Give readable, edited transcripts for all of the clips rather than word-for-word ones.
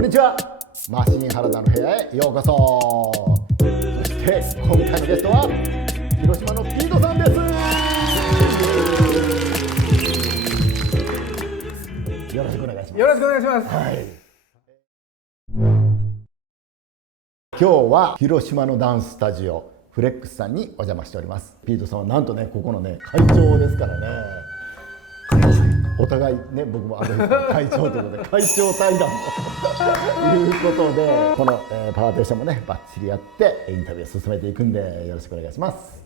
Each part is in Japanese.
こんにちは。マシン原田の部屋へようこそ。そして今回のゲストは広島のピートさんです。よろしくお願いします。よろしくお願いします。はい、今日は広島のダンススタジオフレックスさんにお邪魔しております。ピートさんはなんとね、ここのね会長ですからね。お互いね、僕も会長ということで会長対談ということで、この、パーテーションもねバッチリやってインタビューを進めていくんでよろしくお願いします。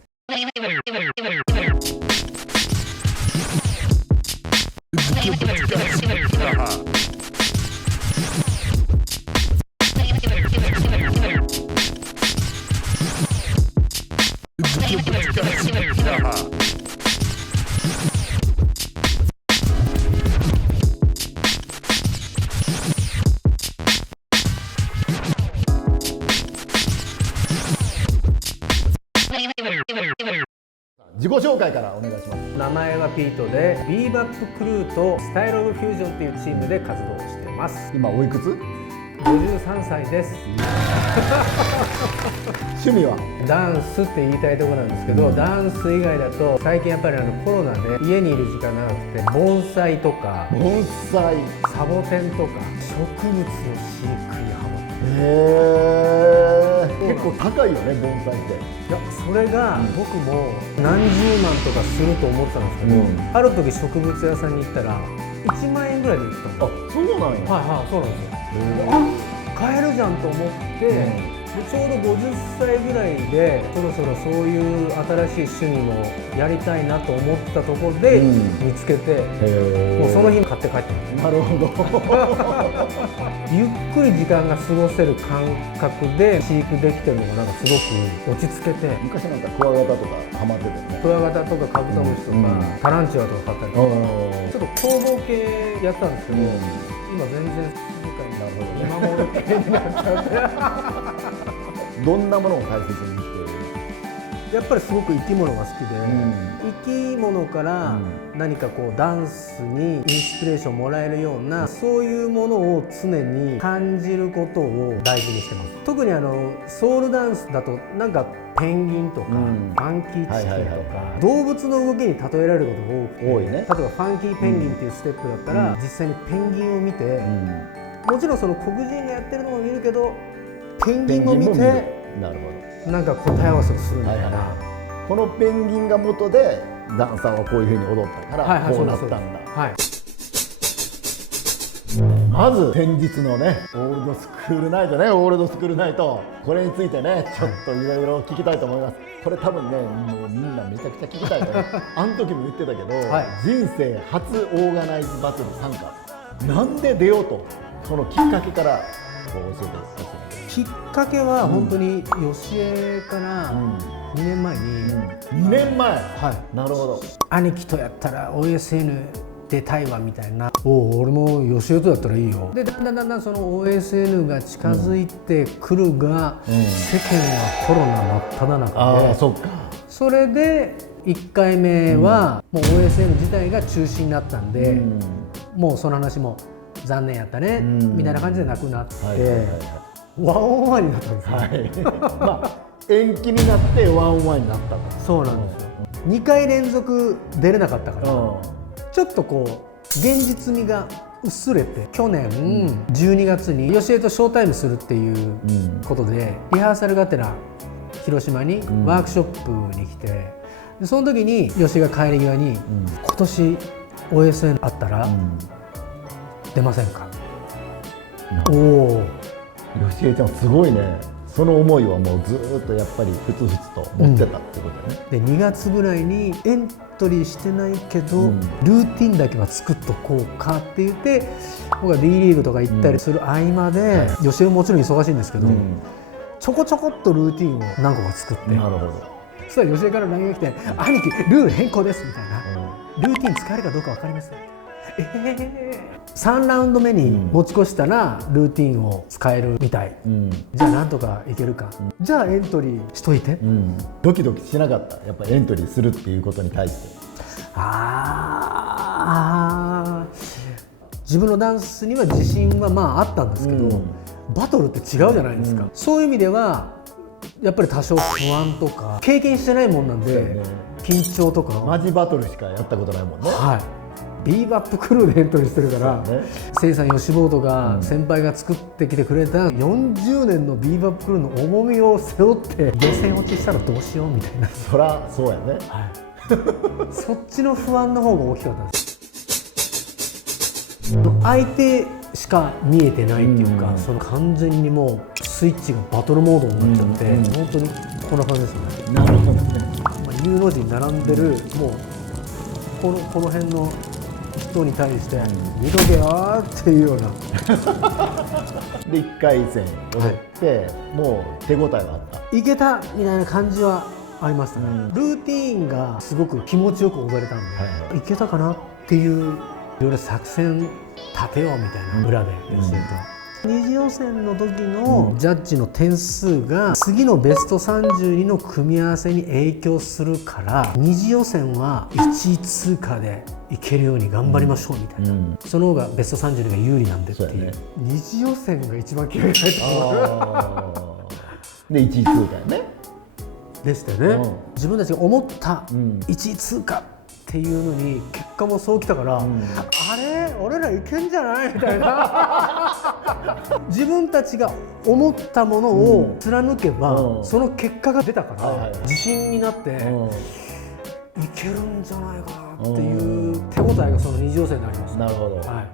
自己紹介からお願いします。名前はピートで、ビーバップクルーとスタイルオブフュージョンっていうチームで活動しています。今おいくつ53歳です。趣味はダンスって言いたいところなんですけど、ダンス以外だと最近やっぱりコロナで家にいる時間長くて、盆栽とか盆栽、サボテンとか植物の飼育にハマって。結構高いよね、盆栽って。いや、それが僕も何十万とかすると思ってたんですけど、ある時植物屋さんに行ったら1万円ぐらいで売ってたんですよ。あ、そうなんや。はいはい、そうなんですよ。買えるじゃんと思って、でちょうど50歳ぐらいでそろそろそういう新しい趣味もやりたいなと思ったところで見つけて、もうその日買って帰ったんです。なるほど。ゆっくり時間が過ごせる感覚で飼育できてるのがなんかすごく落ち着けて。昔なんかクワガタとかハマってたよね。クワガタとかカブトムシとか、タランチュラとか買ったりとか、ちょっと凶暴系やったんですけど、今全然見守る系になっちゃってどんなものを大切にしている？やっぱりすごく生き物が好きで、生き物から何かこうダンスにインスピレーションもらえるような、そういうものを常に感じることを大事にしてます。特にソウルダンスだとなんかペンギンとか、ファンキーチキンとか動物の動きに例えられることが多くて、例えばファンキーペンギンっていうステップだったら、実際にペンギンを見て、もちろんその黒人がやってるのも見るけど、ペンギンを見てなんか答え合わせをするみたいな。このペンギンが元でダンサーはこういうふうに踊ったからこうなったんだ。まず先日のねオールドスクールナイトね、オールドスクールナイト、これについてねちょっといろいろ聞きたいと思います。これ多分ねもうみんなめちゃくちゃ聞きたいと思う。あの時も言ってたけど、人生初オーガナイズバトル参加、なんで出ようと、そのきっかけからこう教えてほしい。きっかけは本当にヨシエから2年前に、2年前、なるほど、兄貴とやったら OSN 出たいわみたいな、俺もヨシエとやったらいいよ。でだんだんその OSN が近づいてくるが、世間はコロナ真っ只中で、それで1回目はもう OSN 自体が中止になったんで、もうその話も残念やったねみたいな感じでなくなって、ワンオンワンになったんですよ。まあ延期になってワンオンワンになったと。そうなんですよ。2回連続出れなかったから、ちょっとこう現実味が薄れて、去年12月にヨシエとショータイムするっていうことで、リハーサルがてら広島にワークショップに来て、でその時にヨシが帰り際に、今年 OSN あったら出ませんか。おお、ヨシエちゃんすごいね。その思いはもうずっとやっぱりふつふつと持ってたってことだね。で2月ぐらいにエントリーしてないけど、ルーティンだけは作っとこうかって言って、僕が D リーグとか行ったりする合間で、ヨシエももちろん忙しいんですけど、ちょこちょこっとルーティンを何個か作って、なるほど。そしたらヨシエから LINE が来て「兄貴ルール変更です」みたいな「ルーティン使えるかどうか分かります？」3ラウンド目に持ち越したらルーティンを使えるみたい、じゃあなんとかいけるか、じゃあエントリーしといて、ドキドキしなかった？やっぱりエントリーするっていうことに対して。自分のダンスには自信はまああったんですけど、バトルって違うじゃないですか、そういう意味ではやっぱり多少不安とか経験してないもんなんで、緊張とかマジバトルしかやったことないもんね。はい、ビーバップクルーでエントリーしてるから、せいさん吉坊とか先輩が作ってきてくれた40年のビーバップクルーの重みを背負って予選落ちしたらどうしようみたいな、そらそうやね。そっちの不安の方が大きかったです。相手しか見えてないっていうか、その完全にもうスイッチがバトルモードになっちゃって、本当にこんな感じですね。なるほどね。U の字に並んでる、もうこの辺の人に対して見とけよーっていうようなで1回戦踊って、もう手応えがあった。いけたみたいな感じはありましたね、ルーティーンがすごく気持ちよく踊れたんで、いけたかなっていういろいろ作戦立てようみたいな裏で練習と、二次予選の時のジャッジの点数が次のベスト32の組み合わせに影響するから、二次予選は1位通過でいけるように頑張りましょうみたいな、その方がベスト32が有利なんでっていう、二次予選が一番気合い入ってで1位通過やねでしたよね、自分たちが思った1位通過っていうのに結果もそうきたから、あれ俺らいけんじゃないみたいな自分たちが思ったものを貫けば、その結果が出たから、自信になって、いけるんじゃないかなっていう手応えがその二次予選になりました。なるほど、はい、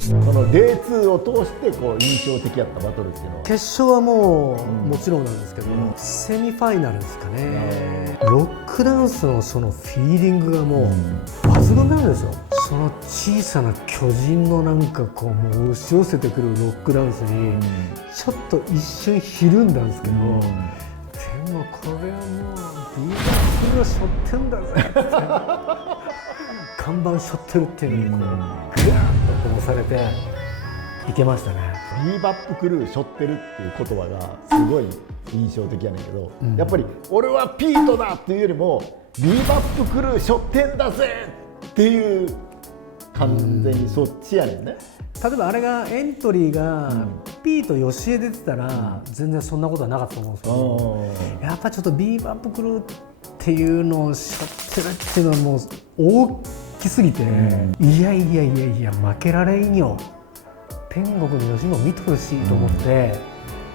その Day2 を通してこう印象的やったバトルっていうのは、決勝はもう、もちろんなんですけど、セミファイナルですかね、ロックダンスのそのフィーリングがもう抜群なんですよ。その小さな巨人のなんかこうもう押し寄せてくるロックダンスにちょっと一瞬ひるんだんですけど、でもこれはもうビーバップを背負ってんだぜって看板背負ってるっていうのにこうグワーッと押されていけましたね。ビーバップクルー背負ってるっていう言葉がすごい印象的やねんけど、やっぱり俺はピートだっていうよりもビーバップクルー背負ってんだぜっていう、完全にそっちやねんね。例えばあれがエントリーがピーとヨシエ出てたら全然そんなことはなかったと思うんですけど、やっぱちょっとビーバップクルーっていうのを背負ってるっていうのはもう大きすぎて、いやいやいやいや負けられんよ、天国の吉も見てほしいと思って、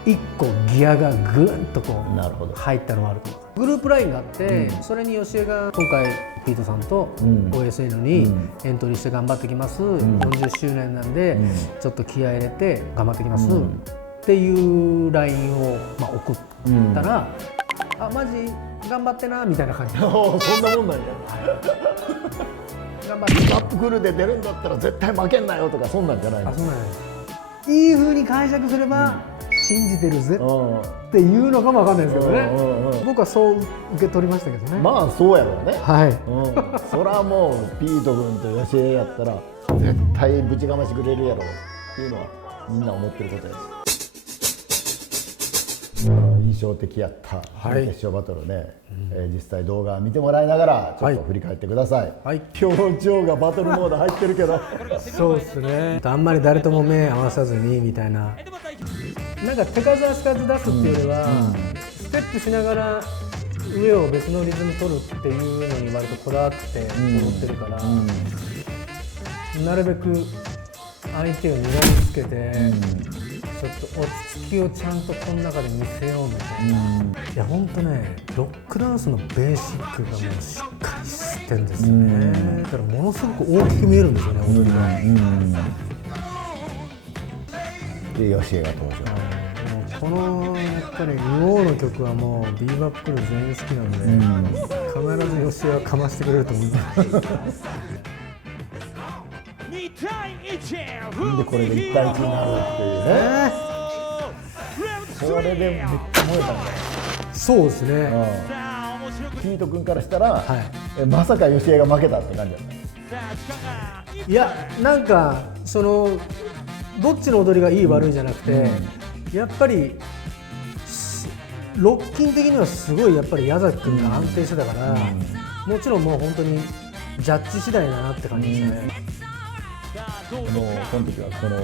一個ギアがぐんとこう入ったのがあると思う。グループラインがあって、それに吉江が今回ピートさんと OSN にエントリーして頑張ってきます、40周年なんでちょっと気合い入れて頑張ってきます、っていうラインをまあ送ったら、あマジ頑張ってなみたいな感じでそんなもんなんや頑張ってビーバップクルーで出るんだったら絶対負けんなよとかそんなんじゃないの。あそうなんです。いい風に解釈すれば、信じてるぜっていうのかもわかんないですけどね、僕はそう受け取りましたけどね。まあそうやろうね。はい、そらもうピート君と吉江やったら絶対ぶちかましてくれるやろっていうのはみんな思ってることやし、印象的やった決勝バトルね、実際動画見てもらいながらちょっと振り返ってください。表情がバトルモード入ってるけどそうですね、あんまり誰とも目合わさずにみたいな、なんか手数足数出すっていうよりは、ステップしながら上を別のリズム取るっていうのに割とこだわって踊ってるから、なるべく相手を睨みつけて、ちょっと落ち着きをちゃんとこの中で見せようみたいな、いやほんとね、ロックダンスのベーシックがもうしっかりしてるんですよね、だからものすごく大きく見えるんですよね、踊りが。で吉江が登場。このやっぱりルオーの曲はもうビーバップクルー全員好きなんで、必ず吉江はかましてくれると思うんですでこれで1対1になるっていうね、これでめっちゃ燃えたんだよ。そうですね、ピート君からしたら、まさか吉江が負けたって感じだった。いやなんかそのどっちの踊りがいい悪いじゃなくて、やっぱりロッキン的にはすごいやっぱり矢崎君が安定してたから、もちろんもう本当にジャッジ次第だなって感じですね。もうその時はこのル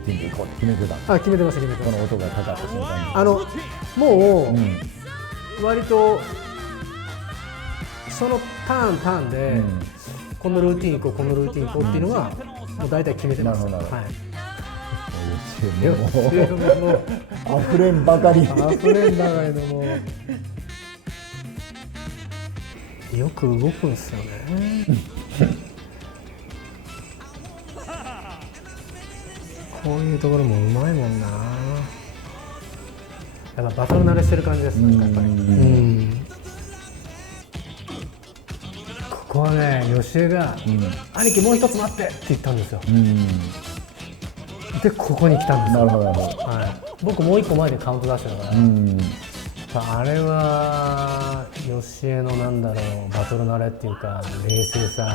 ーティンでいこうって決めてた。決めてました決めてましこの音がかかった瞬間に。た。もうんう割とそのターンで、このルーティン行こうこのルーティン行こうっていうのはもう大体決めてます。なるほどはい。もう溢れんばかり。溢れんばかりのもうよく動くんですよね。こういうところもうまいもんな。やっぱバトル慣れしてる感じですね。やっぱり。ここはね、吉江が、兄貴もう一つ待ってって言ったんですよ。でここに来たんですよ。なるほどなるほど。はい、僕もう一個前でカウント出してたから、あれは吉江のなんだろう、バトル慣れっていうか冷静さ。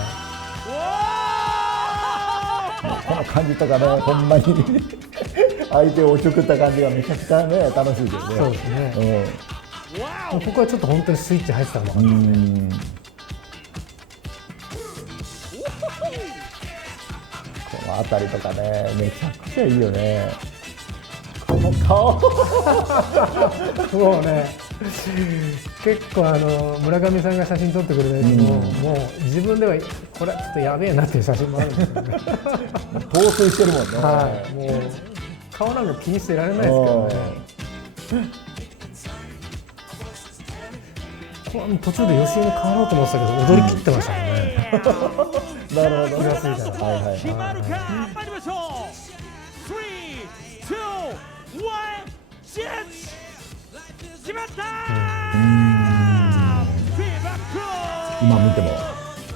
この感じとかね、ほんまに相手をおちょくった感じがめちゃくちゃね楽しいですね。そうですね。ここはちょっと本当にスイッチ入ってたのかな。この辺りとかね、めちゃくちゃいいよね。この顔もうね、結構村上さんが写真撮ってくれたやつも、もう自分ではこれちょっとやべえなっていう写真もあるんですよね。陶酔してるもんね。はい、もう顔なんか気にしてられないですけどね。途中で吉井に変わろうと思ってたけど踊り切ってましたもんね。なるほど。気がついたら。はいはい決まはるか、参りましょう。3、2、1、シェッ決まったフィーバック。い。今見ても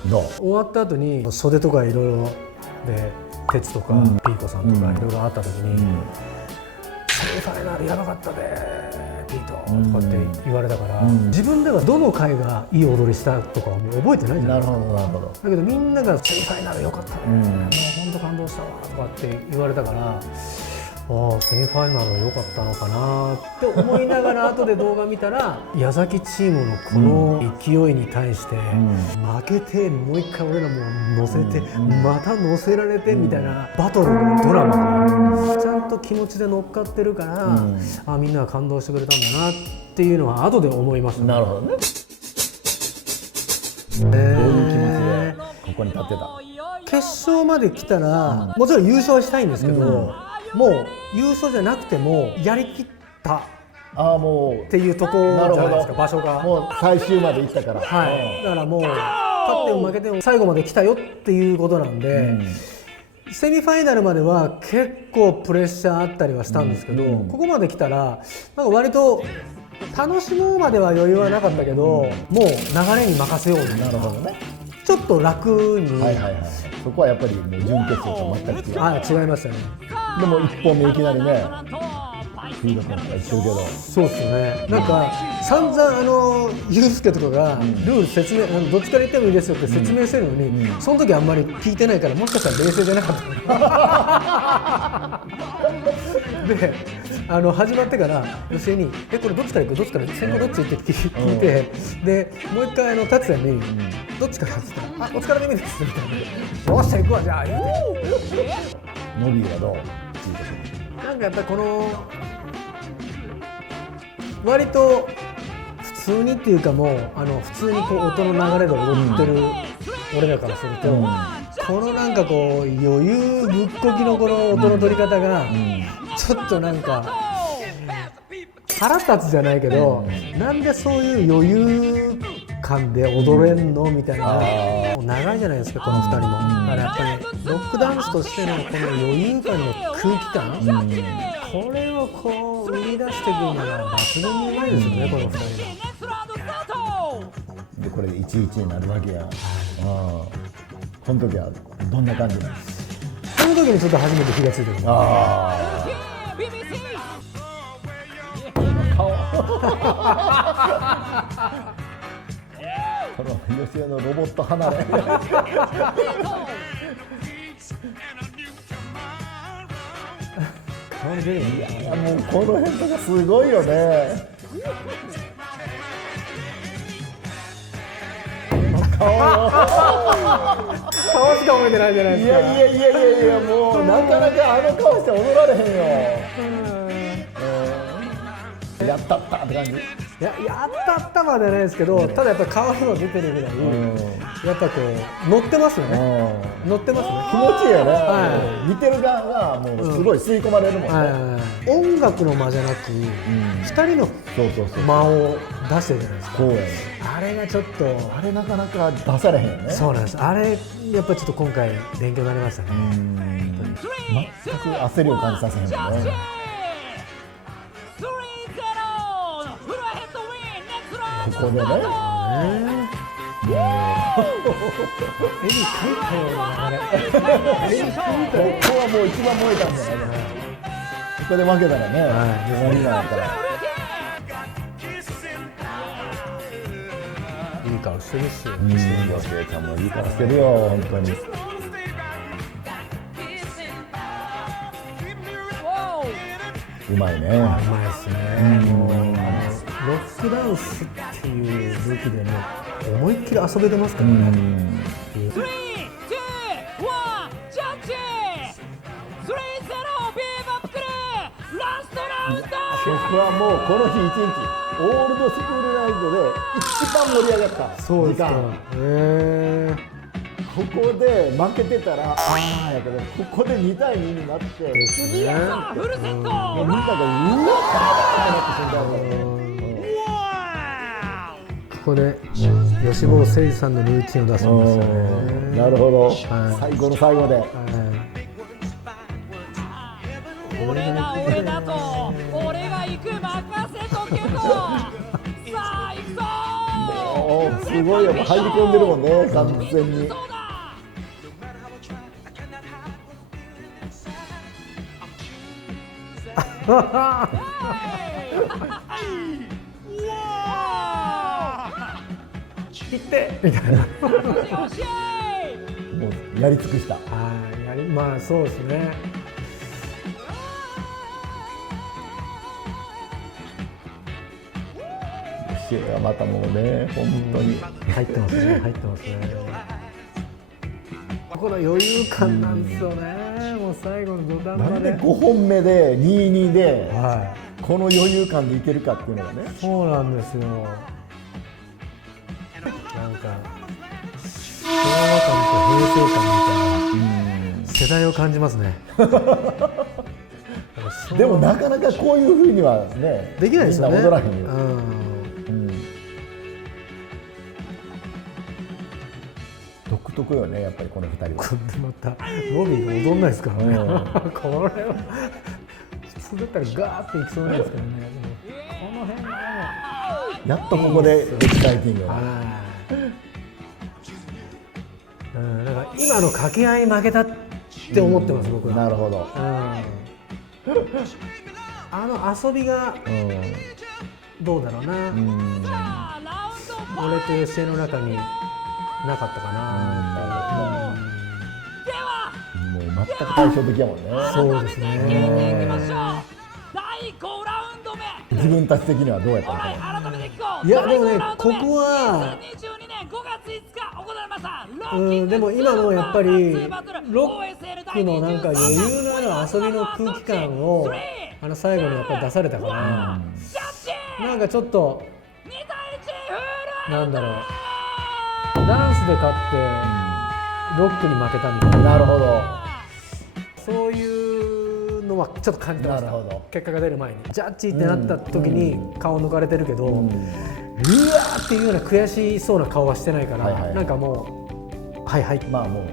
どう？終わった後に袖とかいろいろで鉄とかピーコさんとかいろいろあった時に「セミファイナルやばかったでピート」とかって言われたから、自分ではどの回がいい踊りしたとかはもう覚えてないじゃないですか。なるほどなるほど。だけどみんなが「セミファイナル良かったね、もう本当感動したわ」とかって言われたから、ああセミファイナル良かったのかなって思いながら後で動画見たら矢崎チームのこの勢いに対して負けてもう一回俺らも乗せてまた乗せられてみたいなバトルのドラマがちゃんと気持ちで乗っかってるから、あみんなが感動してくれたんだなっていうのは後で思いましたね。なるほどね。どういう気持ちでここに立ってた？決勝まで来たら、もちろん優勝したいんですけど、もう優勝じゃなくてもやりきったああもうっていうところじゃないですか、場所が。もう最終まで行ったから。はい、だからもう勝っても負けても最後まで来たよっていうことなんで、セミファイナルまでは結構プレッシャーあったりはしたんですけど、ここまで来たらなんか割と楽しもうまでは余裕はなかったけど、もう流れに任せようみたいな。なるほどね。ちょっと楽に、はいはいはい。そこはやっぱりもう準決勝と全く違う。はい、違いましたね。でも1本目いきなりね、フィード君とか言ってるけど、そうですよね。なんか散々ユースケとかがルール説明、どっちから言ってもいいですよって説明してるのに、その時あんまり聞いてないから、もしかしたら冷静じゃなかったで始まってから吉江に「これどっちから行くどっちから先行どっち?」って聞いて、でもう一回達也に「どっちから?」って言ったら「あお疲れでみです」みたいな「よっしゃ行くわじゃあ」言うて。ノビーはどう？なんかやっぱりこの割と普通にっていうか、もう普通にこう音の流れで踊ってる俺らからすると、このなんかこう余裕ぶっこきのこの音の取り方がちょっとなんか腹立つじゃないけど、なんでそういう余裕感で踊れんのみたいな、もう長いじゃないですかこの2人も。だからやっぱりロックダンスとしてのこの余裕感の空気感、これをこう売り出していくのが抜群にうまいですよね、この2人は。でこれで1-1になるわけや。この時はどんな感じなんですか？その時にちょっと初めて火がついてる。この吉江のロボット離れいやもうこの辺とかすごいよね。顔顔しか覚えてないじゃないですか。いやもうなかなかあの顔して踊られへんよ。やったったって感じ。やったまではないですけど、ただやっぱり顔にも出てるぐらい、やっぱこう乗ってますよね。乗ってますね。気持ちいいよね。は見てる側がもうすごい吸い込まれるもんね。音楽の間じゃなく、2人の間を出してるじゃないですか。そうやね。あれがちょっとあれなかなか出されへんよね。そうなんです。あれやっぱりちょっと今回勉強になりましたね。全く焦りを感じさせへんもんね。ここでね。絵に描いたようなあれ。ここはもう一番燃えたんじゃないかな。ここで負けたらね、終わりなんやから。いい顔してるっすよ。よしえちゃんもいい顔してるよ、本当に。うまいね。うまいですね。もうロックダンスっていう武器でね、思いっきり遊べてますからね。3、2、1、ジャッジ !3-0 ビーバックルラストラウンド。僕はもうこの日一日オールドスクールナイトで一番盛り上がった時そうですか。間。ここで負けてたらやけど、ここで2対2になって次やなってフルセット。みんながうわーってなって死んだよね。ここで吉坊誠二さんのルーティンを出すんですよね。なるほど、はい最後の最後で。俺が俺だと俺が行く任せとけと。さあ行くぞ。すごいよ、もう入り込んでるもんね、完全に。切ってみたいな。よしもうやり尽くした。まあそうですね。シエはまたもうね、本当に入ってますね。入ってますね。この余裕感なんですよね。もう最後の土壇なんで場で。 5本目で2-2ではこの余裕感でいけるかっていうのがね。い。そうなんですよ。なんか昭和感と平成感みたいな世代を感じますね。でもなかなかこういう風にはね、できないですよね。みんな踊らへんよ。独特よね、やっぱりこの2人は。これでまたロビーが踊んないですからね。これは普通だったらガーっていきそうなんですけどね。でもこの辺がやっとここでエキサイティングが。だから今の掛け合い負けたって思ってます僕は。なるほど。あの遊びがどうだろうな。俺と吉江の中になかったかな。もう全く対照的やもんね。そうですね。第5ラウンド目。自分たち的にはどうやったのか改めて聞こう。いやでもね、ここは2022年5月5日行われましたロッキングでも今のやっぱりロッククのなんか余裕のある遊びの空気感を最後にやっぱり出されたから、なんかちょっとなんだろう、ダンスで勝ってロックに負けたみたいな。なるほど。そういうのはちょっと感じてました。結果が出る前にジャッジってなった時に顔抜かれてるけど、うわーっていうような悔しそうな顔はしてないから、なんかもうはいはい、まあもう、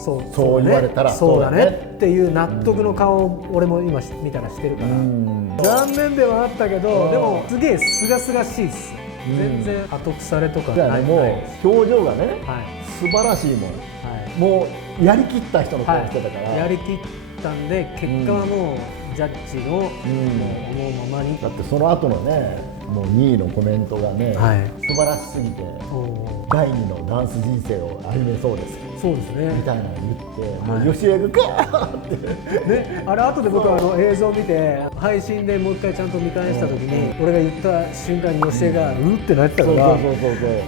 そう言われたらそうだねっていう納得の顔を俺も今見たらしてるから、残念ではあったけど、でもすげえすがすがしいです。全然後腐れとかない。もう表情がね、素晴らしいもん。もうやりきった人の顔してたから、やりきったんで結果はもうジャッジの思うままに。だってその後のね、もう2位のコメントがね、素晴らしすぎて第2のダンス人生を歩めそうです。そうですねみたいなの言って、もうヨシエがガーってね、あれ後で僕は映像を見て配信でもう一回ちゃんと見返した時に、俺が言った瞬間に吉江がうってなってたから、ちょっ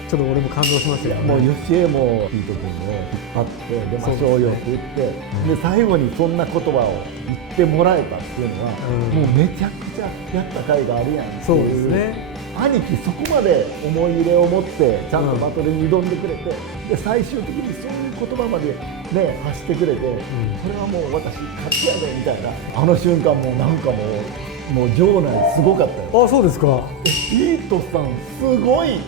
と俺も感動しましたよ、もうヨシエもピート君を引っ張って出ましょうよって言って、で最後にそんな言葉を言ってもらえたっていうのは、もうめちゃくちゃやった甲斐があるやんっていう。そうですね、兄貴そこまで思い入れを持ってちゃんとバトルに挑んでくれて、で最終的にそういう言葉までね発してくれて、これはもう私勝ちやでみたいな、あの瞬間もうなんかもう場内すごかったよ。あ、そうですか。ピートさんすごい。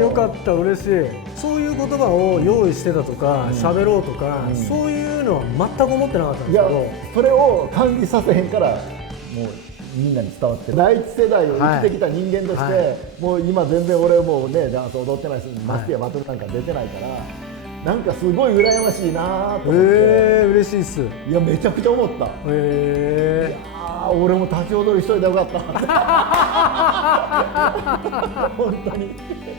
よかった、嬉しい。そういう言葉を用意してたとか喋、ろうとか、そういうのは全く思ってなかったんですけど、それを感じさせへんからもうみんなに伝わって、第一世代を生きてきた人間として、もう今全然俺もうねダンス踊ってないし、ましてやバトルなんか出てないから、なんかすごい羨ましいなと思って、嬉しいっす。いやめちゃくちゃ思った。いや俺も立ち踊りしといてよかった本当に。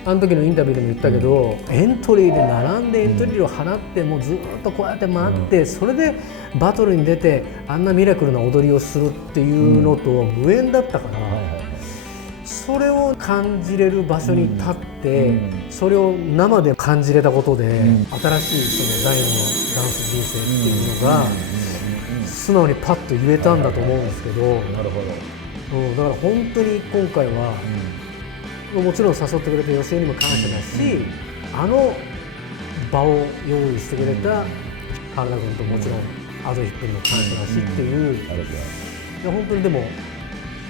あの時のインタビューでも言ったけど、エントリーで並んでエントリー料払って、もうずっとこうやって待って、それでバトルに出てあんなミラクルな踊りをするっていうのと無縁だったから、それを感じれる場所に立って、それを生で感じれたことで、新しいその第二のダンス人生っていうのが素直にパッと言えたんだと思うんですけど、なるほど。だから本当に今回は、もちろん誘ってくれた吉江にも感謝だし、あの場を用意してくれた原田君ともちろんアドヒップにも感謝だしっていう、いや本当にでも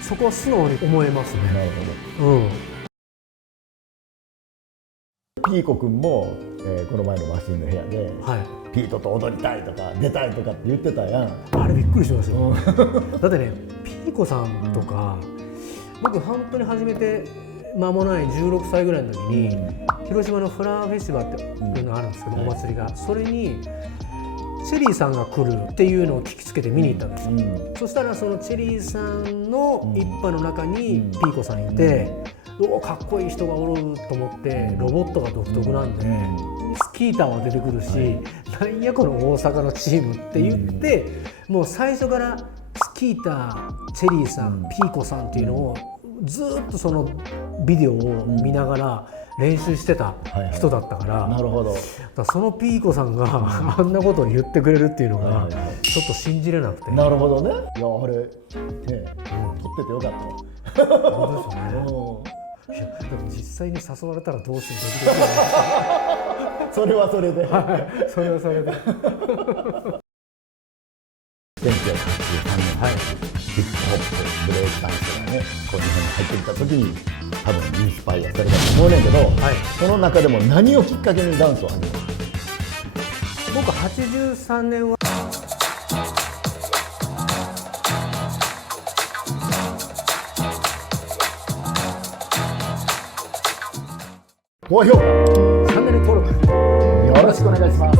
そこは素直に思えますね。なるほど。ピーコ君も、この前のマシンの部屋で、ピートと踊りたいとか出たいとかって言ってたやん。あれびっくりしましたよだってね、ピーコさんとか、僕本当に初めて間もない16歳ぐらいの時に、広島のフラワーフェスティバルっていうのがあるんですけど、お祭りが、それにチェリーさんが来るっていうのを聞きつけて見に行ったんですよ、そしたらそのチェリーさんの一派の中にピーコさんいて、かっこいい人がおると思って、ロボットが独特なんで、スキーターは出てくるし、なんやこの大阪のチームって言って、もう最初からスキーター、チェリーさん、ピーコさんっていうのをずっとそのビデオを見ながら練習してた人だったから、なるほど。そのピーコさんがあんなことを言ってくれるっていうのがちょっと信じれなくて。なるほどね。いやあれね、撮っててよかったわ。本当ですね。いやでも実際に誘われたらどうするのそれはそれで、それはそれで。1983年、ヒップホップブレイクダンスがね、こう日本に入ってきた時に多分インスパイアされたと思うねんけど、その中でも何をきっかけにダンスを始めた？僕83年は高評価、チャンネル登録よろしくお願いします。